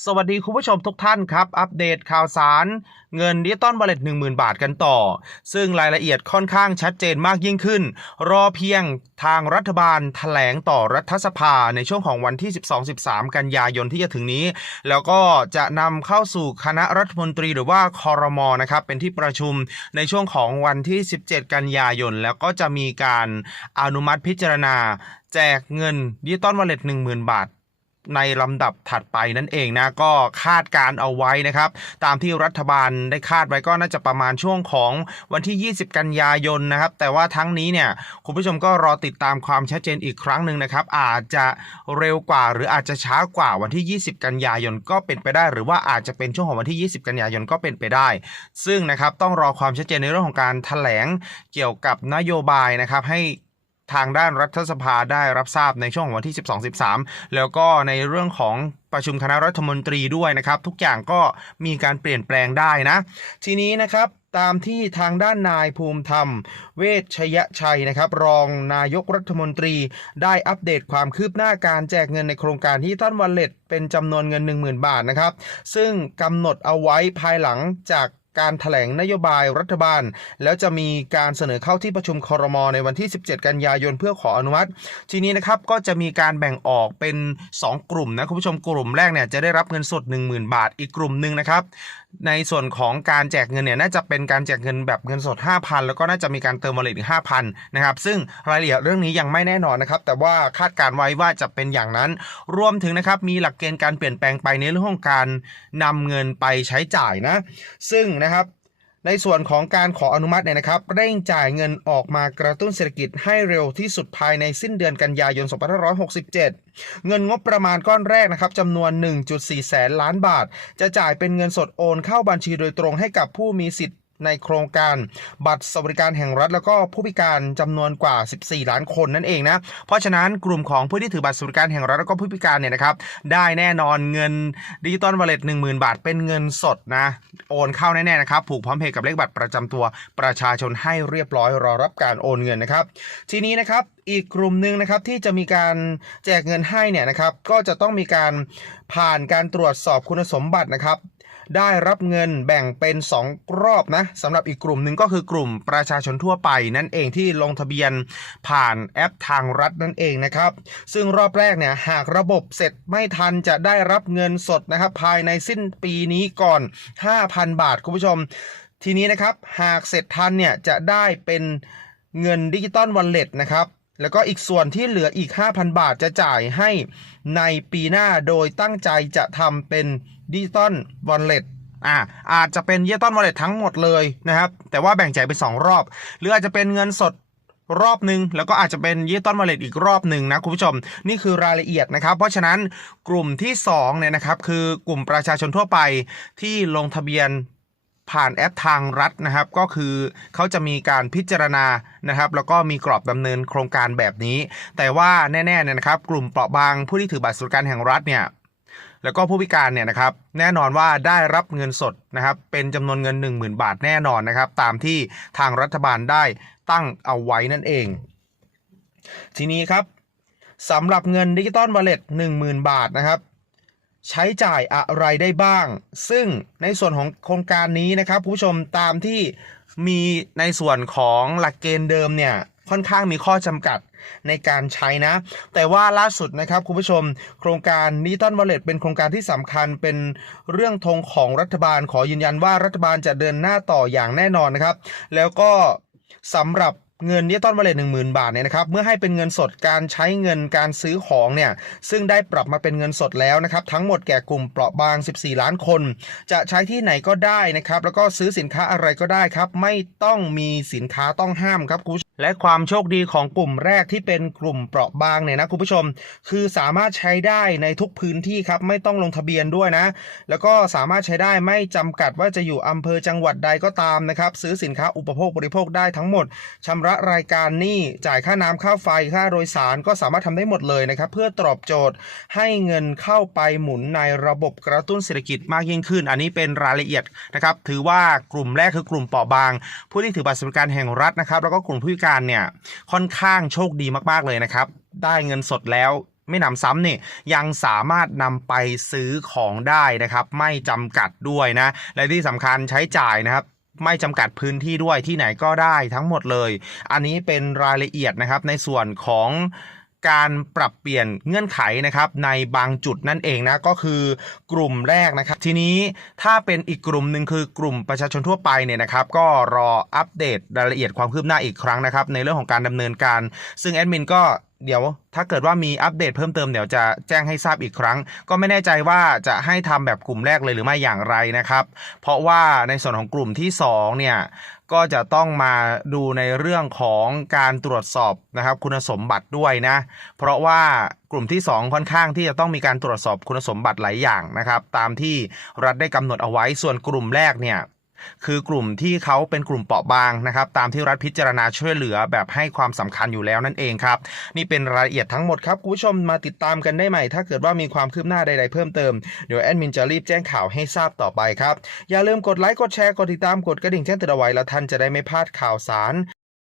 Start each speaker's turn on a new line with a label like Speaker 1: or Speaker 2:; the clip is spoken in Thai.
Speaker 1: สวัสดีคุณผู้ชมทุกท่านครับ อัปเดตข่าวสาร เงินดิจิตอลวอลเล็ต10,000บาทกันต่อ ซึ่งรายละเอียดค่อนข้างชัดเจนมากยิ่งขึ้น รอเพียงทางรัฐบาลแถลงต่อรัฐสภาในช่วงของวันที่ 12-13 กันยายนที่จะถึงนี้ แล้วก็จะนำเข้าสู่คณะรัฐมนตรีหรือว่าคอรมอนะครับเป็นที่ประชุมในช่วงของวันที่ 17 กันยายน แล้วก็จะมีการอนุมัติพิจารณา แจกเงินดิจิตอลวอลเล็ต10,000บาท ในลำดับถัดไปนั่นเองนะก็คาดการเอาไว้นะครับ ตามที่รัฐบาลได้คาดไว้ก็น่าจะประมาณช่วงของวันที่ 20 กันยายนนะครับ แต่ว่าทั้งนี้เนี่ยคุณผู้ชมก็รอติดตามความชัดเจนอีกครั้งหนึ่งนะครับ อาจจะเร็วกว่าหรืออาจจะช้ากว่าวันที่ 20 กันยายนก็เป็นไปได้ หรือว่าอาจจะเป็นช่วงของวันที่ 20 กันยายนก็เป็นไปได้ ซึ่งนะครับต้องรอความชัดเจนในเรื่องของการแถลงเกี่ยวกับนโยบายนะครับให้ ทางด้านรัฐสภาได้รับทราบในช่วงของวันที่ 12-13 แล้วก็ในเรื่องของประชุมคณะรัฐมนตรีด้วยนะครับ ทุกอย่างก็มีการเปลี่ยนแปลงได้นะ ทีนี้นะครับตามที่ทางด้านนายภูมิธรรม เวชชยชัยนะครับ รองนายกรัฐมนตรี ได้อัปเดตความคืบหน้าการแจกเงินในโครงการที่ต้นวันเล็ตเป็นจำนวนเงิน 10,000 บาทนะครับ ซึ่งกำหนดเอาไว้ภายหลังจาก การถแถลงนโยบายรัฐบาล แล้วจะมีการเสนอเข้าที่ประชุมคอรมอในวันที่ 17 กันยายนเพื่อขออนุมัติ ทีนี้นะครับก็จะมีการแบ่งออกเป็น 2 กลุ่มนะคุณผู้ชมกลุ่มแรกเนี่ยจะได้รับเงินสด 10,000 บาทอีกกลุ่มหนึ่งนะครับในส่วนของการแจกเงินเนี่ยน่าจะเป็นการแจกเงินแบบเงินสด 5,000 แล้วก็น่าจะมีการเติมวอลเล็ตอีก5,000นะครับซึ่งรายละเอียดเรื่องนี้ยังไม่แน่นอนนะครับแต่ว่าคาดการไว้ว่าจะเป็นอย่างนั้น รวมถึงนะครับมีหลักเกณฑ์การเปลี่ยนแปลงไปในเรื่องของการนำเงินไปใช้จ่ายนะซึ่งนะครับ ในส่วนของการขออนุมัติเนี่ยนะครับ เร่งจ่ายเงินออกมากระตุ้นเศรษฐกิจให้เร็วที่สุดภายในสิ้นเดือนกันยายน 2567 เงินงบประมาณก้อนแรกนะครับจำนวน 1.4 แสนล้านบาท จะจ่ายเป็นเงินสดโอนเข้าบัญชีโดยตรงให้กับผู้มีสิทธิ ในโครงการบัตรสวัสดิการแห่งรัฐ แล้วก็ผู้พิการจำนวนกว่า 14 ล้านคนนั่นเองนะเพราะฉะนั้นกลุ่มของผู้ที่ถือบัตรสวัสดิการแห่งรัฐแล้วก็ผู้พิการเนี่ยนะครับได้แน่นอนเงินดิจิตอลวอลเล็ต10,000บาท เป็นเงินสดนะโอนเข้าแน่ๆนะครับผูกพร้อมเพย์กับเลขบัตรประจำตัวประชาชนให้เรียบร้อยรอรับการโอนเงินนะครับทีนี้นะครับอีกกลุ่มหนึ่งนะครับที่จะมีการแจกเงินให้เนี่ยนะครับก็จะต้องมีการผ่านการตรวจสอบคุณสมบัตินะครับ ได้รับเงินแบ่งเป็น 2 รอบนะสำหรับอีกกลุ่มหนึ่งก็คือกลุ่มประชาชนทั่วไป นั่นเองที่ลงทะเบียนผ่านแอปทางรัฐนั่นเองนะครับ ซึ่งรอบแรกเนี่ยหากระบบเสร็จไม่ทันจะได้รับเงินสดนะครับภายในสิ้นปีนี้ก่อน 5,000 บาทคุณผู้ชม ทีนี้นะครับหากเสร็จทันเนี่ยจะได้เป็นเงินดิจิตอลวอลเล็ตนะครับแล้วก็อีกส่วนที่เหลืออีก 5,000 บาทจะจ่ายให้ในปีหน้าโดยตั้งใจจะทำเป็น ดิจิตอลวอลเล็ตอ่าอาจจะเป็นดิจิตอลวอลเล็ตทั้งหมดเลยนะครับ แต่ว่าแบ่งจ่ายเป็น 2 รอบ หรืออาจจะเป็นเงินสดรอบหนึ่งแล้วก็อาจจะเป็นดิจิตอลวอลเล็ตอีกรอบหนึ่งนะ คุณผู้ชม นี่คือรายละเอียดนะครับ เพราะฉะนั้นกลุ่มที่2เนี่ยนะครับ คือกลุ่มประชาชนทั่วไปที่ลงทะเบียนผ่านแอปทางรัฐนะครับ ก็คือเขาจะมีการพิจารณานะครับ แล้วก็มีกรอบดำเนินโครงการแบบนี้ แต่ว่าแน่ๆเนี่ยนะครับ กลุ่มเปราะบางผู้ที่ถือบัตรสวัสดิการแห่งรัฐเนี่ย แล้วก็ผู้พิการเนี่ยนะครับแน่นอนว่าได้รับเงินสดนะครับเป็นจำนวนเงิน 10,000 บาทแน่นอนนะครับ ตามที่ทางรัฐบาลได้ตั้งเอาไว้นั่นเอง ทีนี้ครับสำหรับเงินดิจิตอลวอลเล็ต10,000 บาทนะครับ ใช้จ่ายอะไรได้บ้าง ซึ่งในส่วนของโครงการนี้นะครับผู้ชมตามที่มีในส่วนของหลักเกณฑ์เดิมเนี่ยค่อนข้างมีข้อจำกัด ในการใช้นะ แต่ว่าล่าสุดนะครับคุณผู้ชม โครงการดิตอลวอลเล็ตเป็นโครงการที่สำคัญเป็นเรื่องธงของรัฐบาล ขอยืนยันว่ารัฐบาลจะเดินหน้าต่ออย่างแน่นอนนะครับ แล้วก็สำหรับเงินดิจิตอลวอลเล็ตหนึ่งหมื่นบาทเนี่ยนะครับ เมื่อให้เป็นเงินสดการใช้เงินการซื้อของเนี่ย ซึ่งได้ปรับมาเป็นเงินสดแล้วนะครับ ทั้งหมดแก่กลุ่มเปราะบาง 14 ล้านคน จะใช้ที่ไหนก็ได้นะครับ แล้วก็ซื้อสินค้าอะไรก็ได้ครับ ไม่ต้องมีสินค้าต้องห้ามครับคุณผู้ชม และความโชคดีของกลุ่มแรกที่เป็นกลุ่มเปราะบางเนี่ยนะคุณผู้ชม คือสามารถใช้ได้ในทุกพื้นที่ครับไม่ต้องลงทะเบียนด้วยนะ แล้วก็สามารถใช้ได้ไม่จำกัดว่าจะอยู่อำเภอจังหวัดใดก็ตามนะครับ ซื้อสินค้าอุปโภคบริโภคได้ทั้งหมดชำระรายการหนี้จ่ายค่าน้ำค่าไฟค่าโดยสารก็สามารถทำได้หมดเลยนะครับ เพื่อตอบโจทย์ให้เงินเข้าไปหมุนในระบบกระตุ้นเศรษฐกิจมากยิ่งขึ้น อันนี้เป็นรายละเอียดนะครับถือว่ากลุ่มแรกคือกลุ่มเปราะบาง ผู้ที่ถือบัตรสวัสดิการแห่งรัฐนะครับแล้วก็กลุ่มผู้การเนี่ยค่อนข้างโชคดีมากๆเลยนะครับ ได้เงินสดแล้วไม่นำซ้ำเนี่ยยังสามารถนำไปซื้อของได้นะครับ ไม่จำกัดด้วยนะ และที่สำคัญใช้จ่ายนะครับไม่จำกัดพื้นที่ด้วยที่ไหนก็ได้ทั้งหมดเลย อันนี้เป็นรายละเอียดนะครับในส่วนของ การปรับเปลี่ยนเงื่อนไขนะครับในบางจุดนั่นเองนะก็คือกลุ่มแรกนะครับ ทีนี้ถ้าเป็นอีกกลุ่มหนึ่งคือกลุ่มประชาชนทั่วไปเนี่ยนะครับ ก็รออัปเดตรายละเอียดความคืบหน้าอีกครั้งนะครับ ในเรื่องของการดำเนินการ ซึ่งแอดมินก็ เดี๋ยว ถ้าเกิดว่ามีอัปเดตเพิ่มเติมเดี๋ยวจะแจ้งให้ทราบอีกครั้ง ก็ไม่แน่ใจว่าจะให้ทำแบบกลุ่มแรกเลยหรือไม่อย่างไรนะครับ เพราะว่าในส่วนของกลุ่มที่2เนี่ยก็จะต้องมาดูในเรื่องของการตรวจสอบนะครับ คุณสมบัติด้วยนะ เพราะว่ากลุ่มที่ 2 ค่อนข้างที่จะต้องมีการตรวจสอบคุณสมบัติหลายอย่างนะครับ ตามที่รัฐได้กำหนดเอาไว้ส่วนกลุ่มแรกเนี่ย คือกลุ่มที่เขาเป็นกลุ่มเปราะบางนะครับตามที่รัฐพิจารณาช่วยเหลือแบบให้ความสำคัญอยู่แล้วนั่นเองครับ นี่เป็นรายละเอียดทั้งหมดครับคุณผู้ชมมาติดตามกันได้ใหม่ ถ้าเกิดว่ามีความคืบหน้าใดๆเพิ่มเติมเดี๋ยวแอดมินจะรีบแจ้งข่าวให้ทราบต่อไปครับอย่าลืมกดไลค์กดแชร์กดติดตามกดกระดิ่งแจ้งเตือนเอาไว้แล้วท่านจะได้ไม่พลาดข่าวสาร